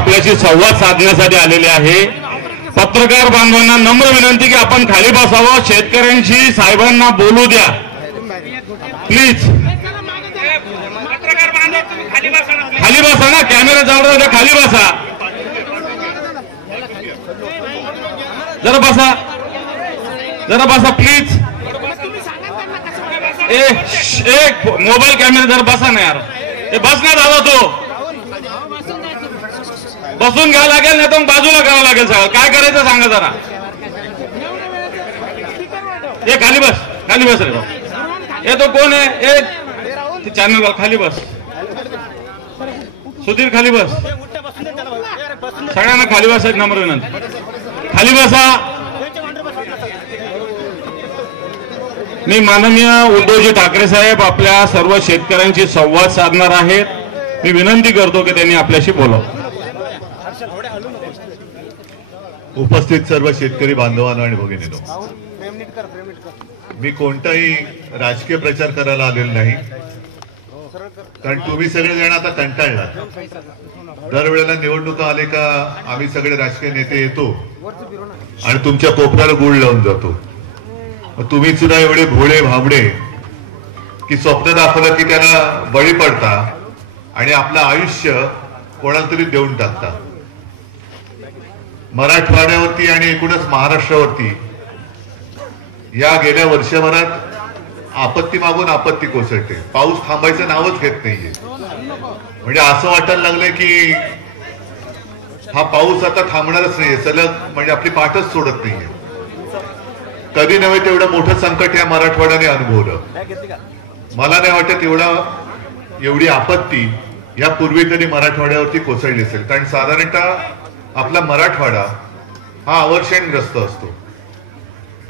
आपल्याशी संवाद साधण्यासाठी आलेले आहे। पत्रकार बांधवांना नम्र विनंती की आपण खाली बसावं, शेतकऱ्यांशी साहेबांना बोलू द्या प्लीज। खाली बसा ना, कॅमेरा जवळ द्या, खाली बसा, जरा बसा, जरा बसा प्लीज। एक मोबाईल कॅमेरा जरा बसा ना यार, बस ना दादा, तो बसून घ्यावं लागेल, नाही तर बाजूला करावं लागेल सगळं, काय करायचं सांगा जरा। ए खाली बस, खाली बस रे भाऊ, ये तो कोण आहे, ए चॅनल वर खाली बस, सुधीर खाली बस, सगळ्यांना खाली बसायचं नम्र विनंती, खाली बसा। मी माननीय उद्धवजी ठाकरे साहेब आपल्या सर्व शेतकऱ्यांशी संवाद साधणार आहेत। मी विनंती करतो की त्यांनी आपल्याशी बोलावं। उपस्थित सर्व शेतकरी बांधवांनो आणि भगिनींनो, मी कोणताही राजकीय प्रचार करायला आलेलो नाही, कारण तुम्ही सगळे जण आता कंटाळलात। दरवेळेला निवडणुका आले का आम्ही सगळे राजकीय नेते येतो आणि तुमच्या कोपऱ्याला गुळ लावून जातो। तुम्ही सुद्धा एवढे भोळे भाबडे की स्वप्न दाखवलं की त्याला बळी पडता आणि आपलं आयुष्य कोणाला तरी देऊन टाकता। मराठवाड्यावरती आणि एकूणच महाराष्ट्रावरती या गेल्या वर्षभरात आपत्ती मागून आपत्ती कोसळते, पाऊस थांबायचं नावच घेत नाहीये। म्हणजे असं वाटायला लागलंय की हा पाऊस आता थांबणारच नाहीये, सलग म्हणजे आपली पाठच सोडत नाहीये। कधी नव्हे तेवढं मोठं संकट या मराठवाड्याने अनुभवलं। मला नाही वाटत एवढी आपत्ती या पूर्वी कधी मराठवाड्यावरती कोसळली असेल, कारण साधारणतः आपला मराठवाडा हा अवर्षणग्रस्त असतो।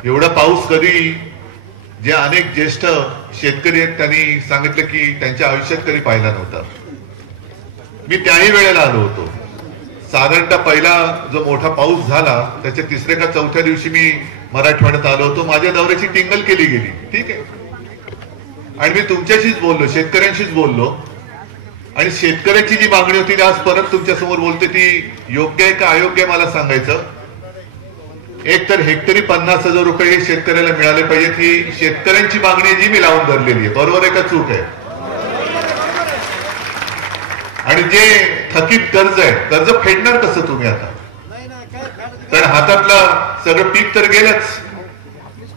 एवढा पाऊस कधी, जे अनेक ज्येष्ठ शेतकरी आहेत त्यांनी सांगितलं की त्यांच्या आयुष्यात कधी पाहिला नव्हता। मी त्याही वेळेला आलो होतो, साधारणतः पहिला जो मोठा पाऊस झाला त्याच्या तिसऱ्या का चौथ्या दिवशी मी मराठवाड्यात आलो होतो। माझ्या दौऱ्याची टिंगल केली गेली, ठीक आहे, आणि मी तुमच्याशीच बोललो, शेतकऱ्यांशीच बोललो, आणि शेतकऱ्यांची जी मागणी होती ती आज परत तुमच्या समोर बोलते, ती योग्य आहे का अयोग्य आहे मला सांगायचं। एक तर हेक्टरी 50,000 रुपये हे शेतकऱ्याला मिळाले पाहिजेत, ही शेतकऱ्यांची मागणी जी मी लावून धरलेली आहे, बरोबर आहे का चूक आहे? आणि जे थकीत कर्ज आहे, कर्ज फेडणार कसं तुम्ही आता? कारण हातातलं सगळं पीक तर गेलंच,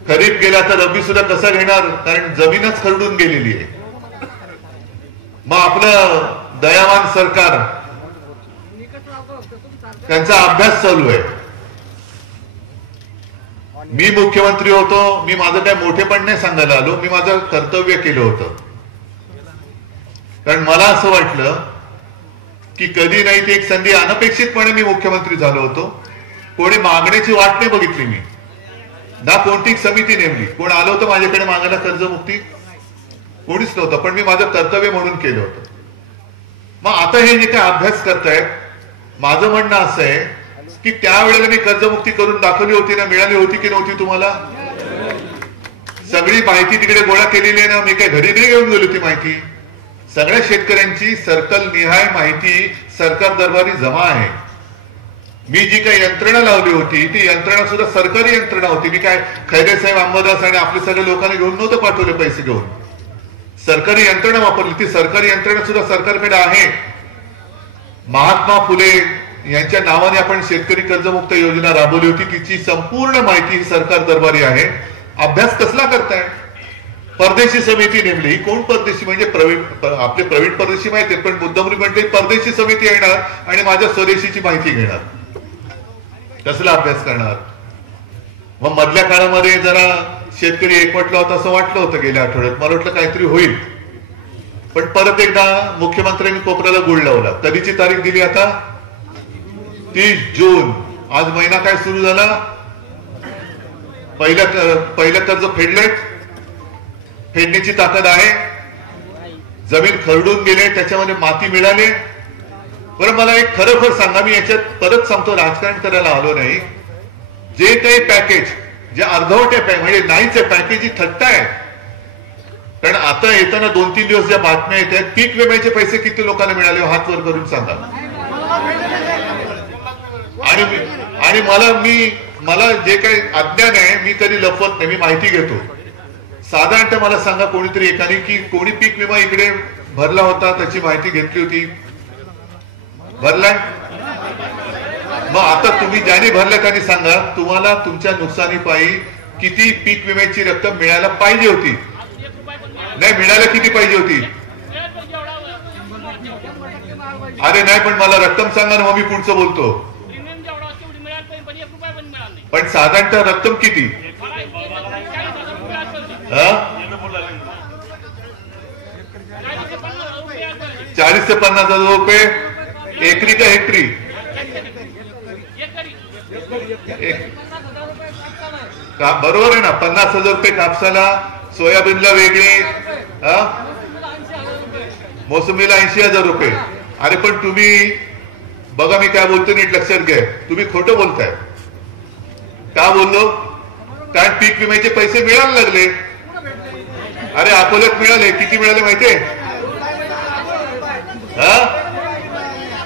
खरीप गेला तर रब्बी सुद्धा कसा घेणार, कारण जमीनच खरडून गेलेली आहे। मग आपलं दयावान सरकार, त्यांचा अभ्यास चालू आहे। मी मुख्यमंत्री होतो, मी माझं काय मोठेपण नाही सांगायला आलो, मी माझं कर्तव्य केलं होतं, कारण मला असं वाटलं की कधी नाही ती एक संधी, अनपेक्षितपणे मी मुख्यमंत्री झालो होतो। कोणी मागण्याची वाट नाही बघितली मी, ना कोणती समिती नेमली, कोण आलं होतं माझ्याकडे मागायला कर्जमुक्ती? कोणीच नव्हतं, पण मी माझं कर्तव्य म्हणून केलं होतं। मग आता हे जे काय अभ्यास करतायत, माझं म्हणणं असं आहे की त्यावेळेला मी कर्जमुक्ती करून दाखवली होती ना, मिळाली होती की नव्हती तुम्हाला? सगळी माहिती तिकडे गोळा केलेली आहे ना, मी काय घरी नाही घेऊन गेलो ती माहिती, सगळ्या शेतकऱ्यांची सर्कल निहाय माहिती सरकार दरबारी जमा आहे। मी जी काही यंत्रणा लावली होती ती यंत्रणा सुद्धा सरकारी यंत्रणा होती, मी काय खैरे साहेब, अंबादास आणि आपले सगळे लोकांनी घेऊन नव्हतं पाठवले पैसे घेऊन, सरकारी यंत्रणा वापरली, ती सरकारी यंत्रणा सुद्धा सरकारकडे आहे। महात्मा फुले यांच्या नावाने आपण शेतकरी कर्जमुक्त योजना राबवली होती, तिची संपूर्ण माहिती ही सरकार दरबारी आहे। अभ्यास कसला करताय? परदेशी समिती नेमली, कोण परदेशी? म्हणजे आपले प्रवीण परदेशी माहिती, पण मुद्दामरी म्हणते परदेशी समिती येणार आणि माझ्या स्वदेशीची माहिती घेणार, कसला अभ्यास करणार? मग मधल्या काळामध्ये जरा शेतकरी एकवटला होता असं वाटलं होतं गेल्या आठवड्यात, मला वाटलं काहीतरी होईल, पण परत एकदा मुख्यमंत्र्यांनी कोपऱ्याला गुळ लावला। कधीची तारीख दिली आता? 30 जून। आज महिना काय सुरू झाला? पहिलं कर्ज फेडलेत, फेडण्याची ताकद आहे, जमीन खरडून गेले, त्याच्यामध्ये माती मिळाली। बरं मला एक खरोखर सांगा, मी याच्यात परत सांगतो, राजकारण करायला आलो नाही, जे काही पॅकेज जे अर्धवट आहे म्हणजे नाहीच आहे पॅकेज, ही थट्टा आहे। कारण आता येताना 2-3 दिवस ज्या बातम्या येत आहेत, पीक विम्याचे पैसे किती लोकांना मिळाले हात वर करून सांगा। आणि मला जे काही अज्ञान आहे मी कधी लपवत नाही, मी माहिती घेतो. साधारणतः मला सांगा कोणीतरी एकाने की कोणी पीक विमा इकडे भरला होता, त्याची माहिती घेतली होती, भरलाय? मग आता तुम्ही ज्याने भरलं त्यांनी सांगा तुम्हाला तुमच्या नुकसानीपायी किती पीक विम्याची रक्कम मिळायला पाहिजे होती? नाही मिळायला किती पाहिजे होती? अरे नाही, पण मला रक्कम सांगा ना, मग मी पुढचं बोलतो. पण साधारणतः रक्कम किती? 40 ते 50,000 रुपये एकरी का हेक्टरी? बरोबर आहे ना. 50,000 रुपये कापसाला, सोयाबीनला वेगळे, मोसंबीला 80,000 रुपये. अरे पण तुम्ही बघा, मी काय बोलतो नीट लक्षात घ्या, तुम्ही खोटं बोलताय. का बोललो? कारण पीक विम्याचे पैसे मिळायला लागले. अरे अकोल्यात मिळाले, किती मिळाले माहितीये?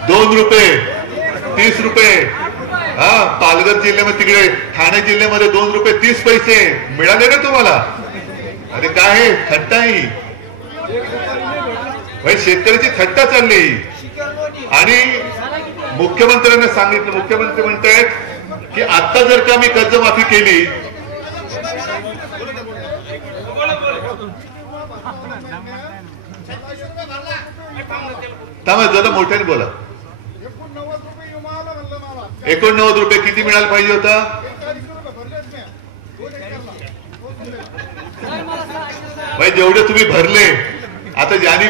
2 रुपये, 30 रुपये. पालघर जिल्ह्यामध्ये, तिकडे ठाणे जिल्ह्यामध्ये 2 रुपये 30 पैसे मिळाले ना तुम्हाला. अरे काय थट्टा ही, शेतकऱ्याची थट्टा चालली. आणि मुख्यमंत्र्यांना सांगितलं, मुख्यमंत्री म्हणतायत की आता जर का मी कर्जमाफी केली, जरा मोठ्याने बोला. 89 रुपये किती मिळायला पाहिजे होता? जेवढे तुम्ही भरले, आता ज्याने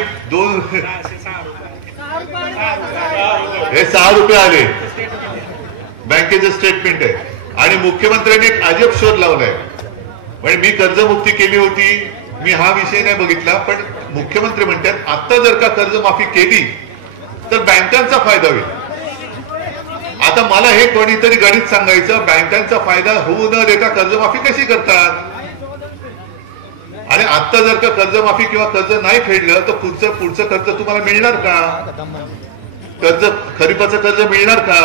6 रुपये आले, बँकेचं स्टेटमेंट आहे. आणि मुख्यमंत्र्यांनी एक अजब शोध लावलाय. म्हणजे मी कर्जमुक्ती केली होती, मी हा विषय नाही बघितला, पण मुख्यमंत्री म्हणतात आता जर का कर्जमाफी केली तर बँकांचा फायदा होईल. आता मला हे कोणीतरी गणित सांगायचं, बँकांचा फायदा होऊ न देता कर्जमाफी कशी करतात? आणि आता जर का कर्जमाफी किंवा कर्ज नाही फेडलं तर पुढचं कर्ज तुम्हाला मिळणार का? खरीपाचं कर्ज मिळणार का?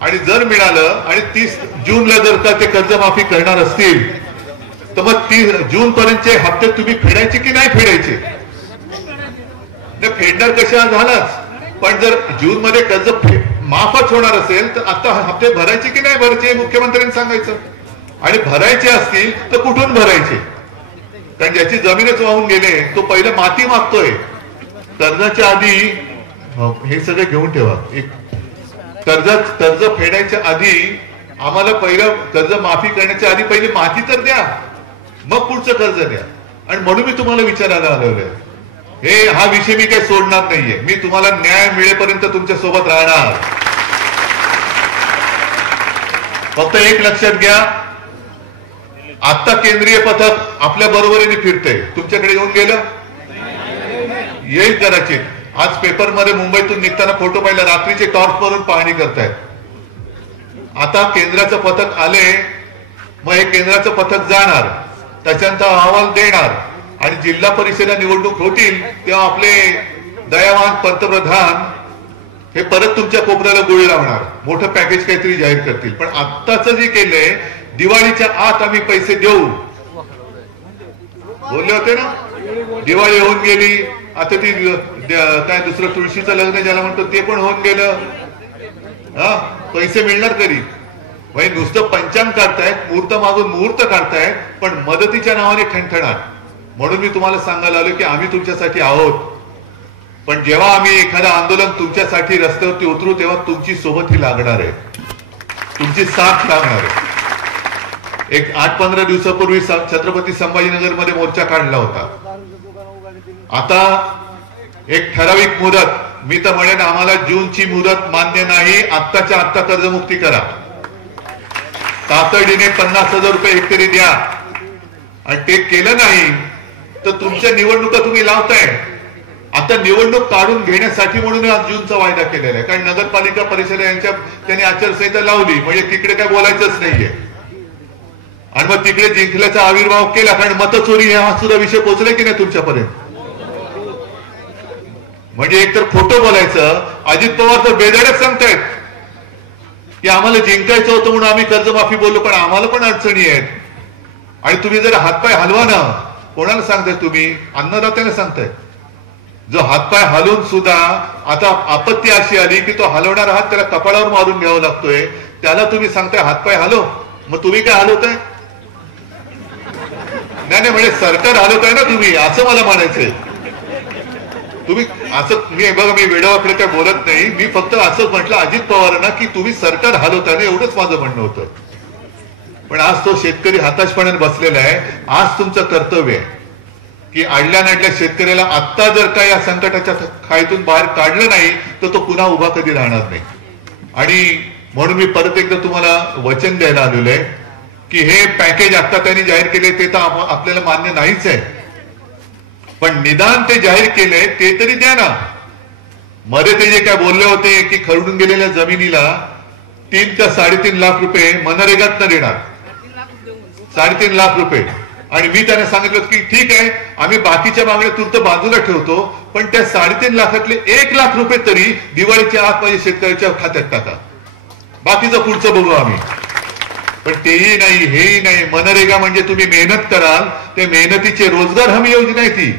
आणि जर मिळालं आणि 30 जूनला जर का ते कर्जमाफी करणार असतील तर मग 30 जून पर्यंतचे हप्ते तुम्ही फेडायचे की नाही फेडायचे? फेडणार कशा झालाच, पण जर जून मध्ये कर्ज माफच होणार असेल तर आता हप्ते भरायचे की नाही भरायचे मुख्यमंत्र्यांनी सांगायचं. आणि भरायचे असतील तर कुठून भरायचे? कारण ज्याची जमीनच वाहून गेले तो पहिलं माती मागतोय. कर्जाच्या आधी हे सगळे घेऊन ठेवा. एक कर्ज फेडायच्या आधी आम्हाला पहिलं कर्ज माफी करण्याच्या आधी पहिली माती तर द्या, मग पुढचं कर्ज द्या. आणि म्हणून मी तुम्हाला विचारायला आलेलो आहे, हा विषय मी काही सोडणार नाहीये. मी तुम्हाला न्याय मिळेपर्यंत तुमच्या सोबत राहणार. फक्त एक लक्षात घ्या, आता केंद्रीय पथक आपल्या बरोबरीने फिरते. तुमच्याकडे येऊन गेलं? येईल कदाचित. आज पेपरमध्ये मुंबईतून निघताना फोटो पाहिला, रात्रीचे टॉर्च वरून पाहणी करतायत. आता केंद्राचं पथक आले, मग हे केंद्राचं पथक जाणार, त्याच्यानंतर अहवाल देणार. आणि जिल्हा परिषदेला निवडणूक होतील तेव्हा आपले दयावान पंतप्रधान हे परत तुमच्या कोपऱ्याला गोळी लावणार, मोठं पॅकेज काहीतरी जाहीर करतील. पण आत्ताच जे केलंय, दिवाळीच्या आत आम्ही पैसे देऊ बोलले होते ना. दिवाळी होऊन गेली, आता ती काय दुसरं तुळशीचं लग्न ज्याला म्हणतो ते पण होऊन गेलं. पैसे मिळणार कधी? म्हणजे नुसतं पंचांग काढतायत, मुहूर्त मागून मुहूर्त काढतायत, पण मदतीच्या नावाने ठणठणाट. म्हणून मी तुम्हाला सांगायला आलो की आम्ही तुमच्यासाठी आहोत. पण जेव्हा आम्ही एखादं आंदोलन तुमच्यासाठी रस्त्यावरती उतरू तेव्हा तुमची सोबत ही लागणार आहे, तुमची साथ लागणार आहे. एक 8-15 दिवसापूर्वी छत्रपती संभाजीनगर मध्ये मोर्चा काढला होता. आता एक ठराविक मुदत, मी तर म्हणेन आम्हाला जूनची मुदत मान्य नाही, आत्ताच्या आत्ता कर्जमुक्ती करा. तातडीने 50,000 रुपये हेक्टरी द्या. आणि ते केलं नाही तर तुमच्या निवडणुका तुम्ही लावताय. आता निवडणूक काढून घेण्यासाठी म्हणून आज जूनचा वायदा केलेला आहे. कारण नगरपालिका परिषद यांच्या त्यांनी आचारसंहिता लावली, म्हणजे तिकडे काय बोलायचंच नाहीये. आणि मग तिकडे जिंकल्याचा आविर्भाव केला, कारण मतचोरी हा सुद्धा विषय पोहोचला की नाही तुमच्यापर्यंत. म्हणजे एकतर खोटं बोलायचं. अजित पवार तर बेधडक सांगतायत की आम्हाला जिंकायचं होतं म्हणून आम्ही कर्जमाफी बोललो, पण आम्हाला पण अडचणी आहेत. आणि तुम्ही जर हातपाय हलवा ना, कोणाला सांगताय तुम्ही? अन्नदात्याला सांगताय. जो हातपाय हलवून सुद्धा आता आपत्ती अशी आली की तो हलवणारा हात त्याला कपाळावर मारून घ्यावा लागतोय, त्याला तुम्ही सांगताय हातपाय हलव. मग तुम्ही काय हलवताय? नाही म्हणजे सरकार हलवताय ना तुम्ही, असं मला म्हणायचंय. तुम्ही असं बघा, मी वेडावाकडे काय बोलत नाही, मी फक्त असं म्हटलं अजित पवारांना की तुम्ही सरकार हलवताय ना, एवढंच माझं म्हणणं होतं. पण आज तो शेतकरी हताशपणाने बसलेला आहे. आज तुमचं कर्तव्य आहे की अडल्या नडल्या शेतकऱ्याला आत्ता जर का या संकटाच्या खाईतून बाहेर काढलं नाही तर तो पुन्हा उभा कधी राहणार नाही. आणि म्हणून मी परत एकदा तुम्हाला वचन द्यायला आलेलो आहे की हे पॅकेज आता त्यांनी जाहीर केले ते तर आपल्याला मान्य नाहीच आहे, पण निदान ते जाहीर केले ते तरी द्या ना. मध्ये ते जे काय बोलले होते की खरडून गेलेल्या जमिनीला 3 का 3.5 लाख रुपये मनरेगात देणार, 3.5 लाख रुपये. आणि मी त्यांना सांगितलं की ठीक आहे, आम्ही बाकीच्या मागण्या तूर्त बाजूला ठेवतो, पण त्या 3.5 लाखातले 1 लाख रुपये तरी दिवाळीच्या आत माझ्या शेतकऱ्याच्या खात्यात टाका, बाकीचं पुढचं बघू आम्ही. पण तेही नाही, हेही नाही. मनरेगा म्हणजे तुम्ही मेहनत कराल, ते मेहनतीचे रोजगार हमी योजना आहे ती,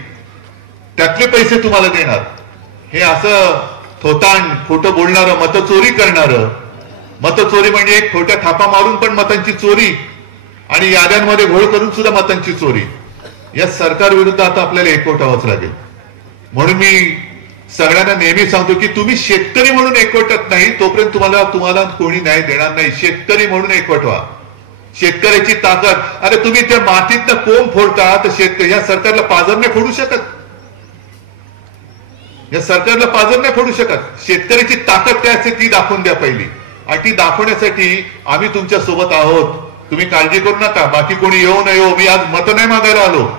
त्यातले पैसे तुम्हाला देणार. हे असं थोतांड खोटं बोलणारं, मतचोरी करणारं, मतचोरी म्हणजे एक खोट्या थापा मारून पण मतांची चोरी आणि याद्यांमध्ये घोळ करून सुद्धा मतांची चोरी, या सरकार विरुद्ध आता आपल्याला एकवट व्हावंच लागेल. म्हणून मी सगळ्यांना नेहमी सांगतो की तुम्ही शेतकरी म्हणून एकवटत नाही तोपर्यंत तुम्हाला कोणी न्याय देणार नाही. शेतकरी म्हणून एकवट व्हा. शेतकऱ्याची ताकद, अरे तुम्ही त्या मातीतनं कोंब फोडता तर शेतकरी, या सरकारला पाजर नाही फोडू शकत, या सरकारला पाजर नाही फोडू शकत. शेतकऱ्याची ताकद काय असते ती दाखवून द्या पहिली, आणि ती दाखवण्यासाठी आम्ही तुमच्या सोबत आहोत. तुम्ही काळजी करू नका, बाकी कोणी येऊ न येऊ. मी आज मत नाही मागायला आलो,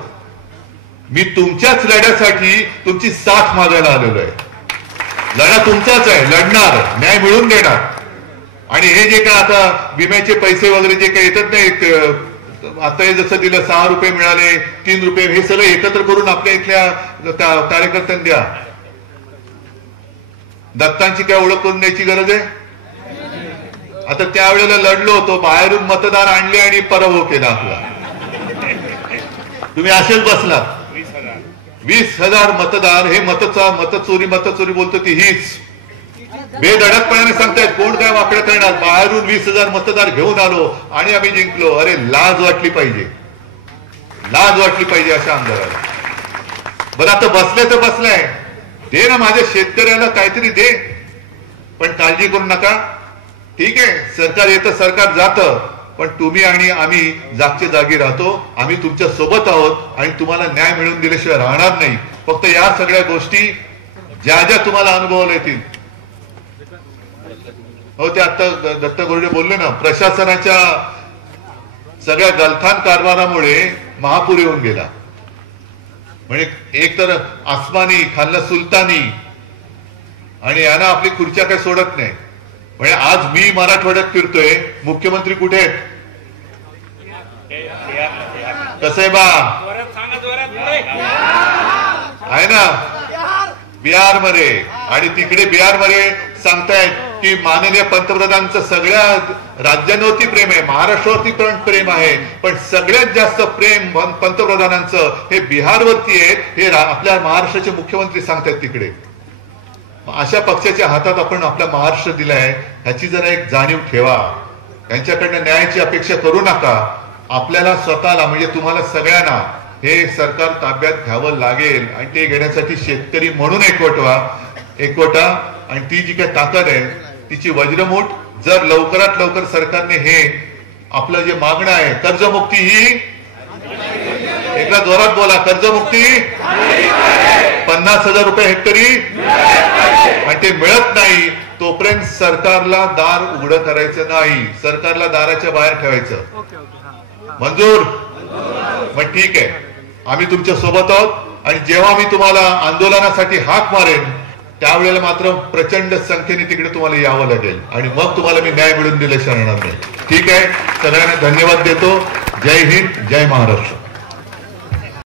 मी तुमच्याच लढ्यासाठी तुमची साथ मागायला आलेलो आहे. लढा तुमचाच आहे, लढणार, न्याय मिळवून देणार. आणि हे जे काय आता विम्याचे पैसे वगैरे जे काही येतात नाही, आता जसं दिलं 6 रुपये मिळाले, 3 रुपये, हे सगळं एकत्र करून आपल्या इथल्या कार्यकर्त्यांना द्या. दत्तांची काय ओळख करून द्यायची गरज आहे? आता त्यावेळेला लढलो होतो, बाहेरून मतदार आणले आणि पराभव केला आपला. तुम्ही असेच बसलात. 20,000 मतदार, हे मतचोरी बोलतो ती हीच बेधडकपणाने सांगतायत. कोण काय वाकडं करणार? बाहेरून 20,000 मतदार घेऊन आलो आणि आम्ही जिंकलो. अरे लाज वाटली पाहिजे, लाज वाटली पाहिजे अशा आमदाराला. बरं आता बसले तर बसलाय, दे ना माझ्या शेतकऱ्याला काहीतरी दे. पण काळजी करू नका, ठीक आहे, सरकार येतं सरकार जातं, पण तुम्ही आणि आम्ही जागच्या जागी राहतो. आम्ही तुमच्या सोबत आहोत आणि तुम्हाला न्याय मिळवून दिल्याशिवाय राहणार नाही. फक्त या सगळ्या गोष्टी ज्या ज्या तुम्हाला अनुभवाला येतील, हो ते आता दत्त गोरडे बोलले ना, प्रशासनाच्या सगळ्या गलथान कारभारामुळे महापूर येऊन गेला. म्हणजे एक तर आसमानी खाल्ला सुलतानी, आणि यांना आपली खुर्च्या काही सोडत नाही. म्हणजे आज मी मराठवाड्यात फिरतोय, मुख्यमंत्री कुठे आहेत? कसं आहे बा? आहे ना बिहार मध्ये. आणि तिकडे बिहार मध्ये सांगतायत की माननीय पंतप्रधानांचं सगळ्या राज्यांवरती प्रेम आहे, महाराष्ट्रावरती पण प्रेम आहे, पण सगळ्यात जास्त प्रेम पंतप्रधानांचं हे बिहारवरती आहे, हे आपल्या महाराष्ट्राचे मुख्यमंत्री सांगतायत तिकडे. अशा पक्षाच्या हातात आपण आपला महाराष्ट्र दिलाय, ह्याची जरा एक जाणीव ठेवा. त्यांच्याकडनं न्यायाची अपेक्षा करू नका. आपल्याला स्वतःला म्हणजे तुम्हाला सगळ्यांना हे सरकार ताब्यात घ्यावं लागेल, आणि ते घेण्यासाठी शेतकरी म्हणून एकवटा. आणि ती जी काही ताकद आहे तिची वज्रमूठ जर लवकरात लवकर सरकारने हे आपलं जे मागणं आहे, कर्जमुक्ती, ही एकदा जोरात बोला, कर्जमुक्ती 50,000 रुपये हेक्टरी, आणि ते मिळत नाही तोपर्यंत सरकारला दार उघडं करायचं नाही, सरकारला दाराच्या बाहेर ठेवायचं. मंजूर? मग ठीक आहे, आम्ही तुमच्या सोबत आहोत. आणि जेव्हा मी तुम्हाला आंदोलनासाठी हाक मारेन त्यावेळेला मात्र प्रचंड संख्येने तिकडे तुम्हाला यावं लागेल, आणि मग तुम्हाला मी न्याय मिळवून दिल्याशिवाय राहणार नाही. ठीक आहे, सगळ्यांना धन्यवाद देतो. जय हिंद, जय महाराष्ट्र.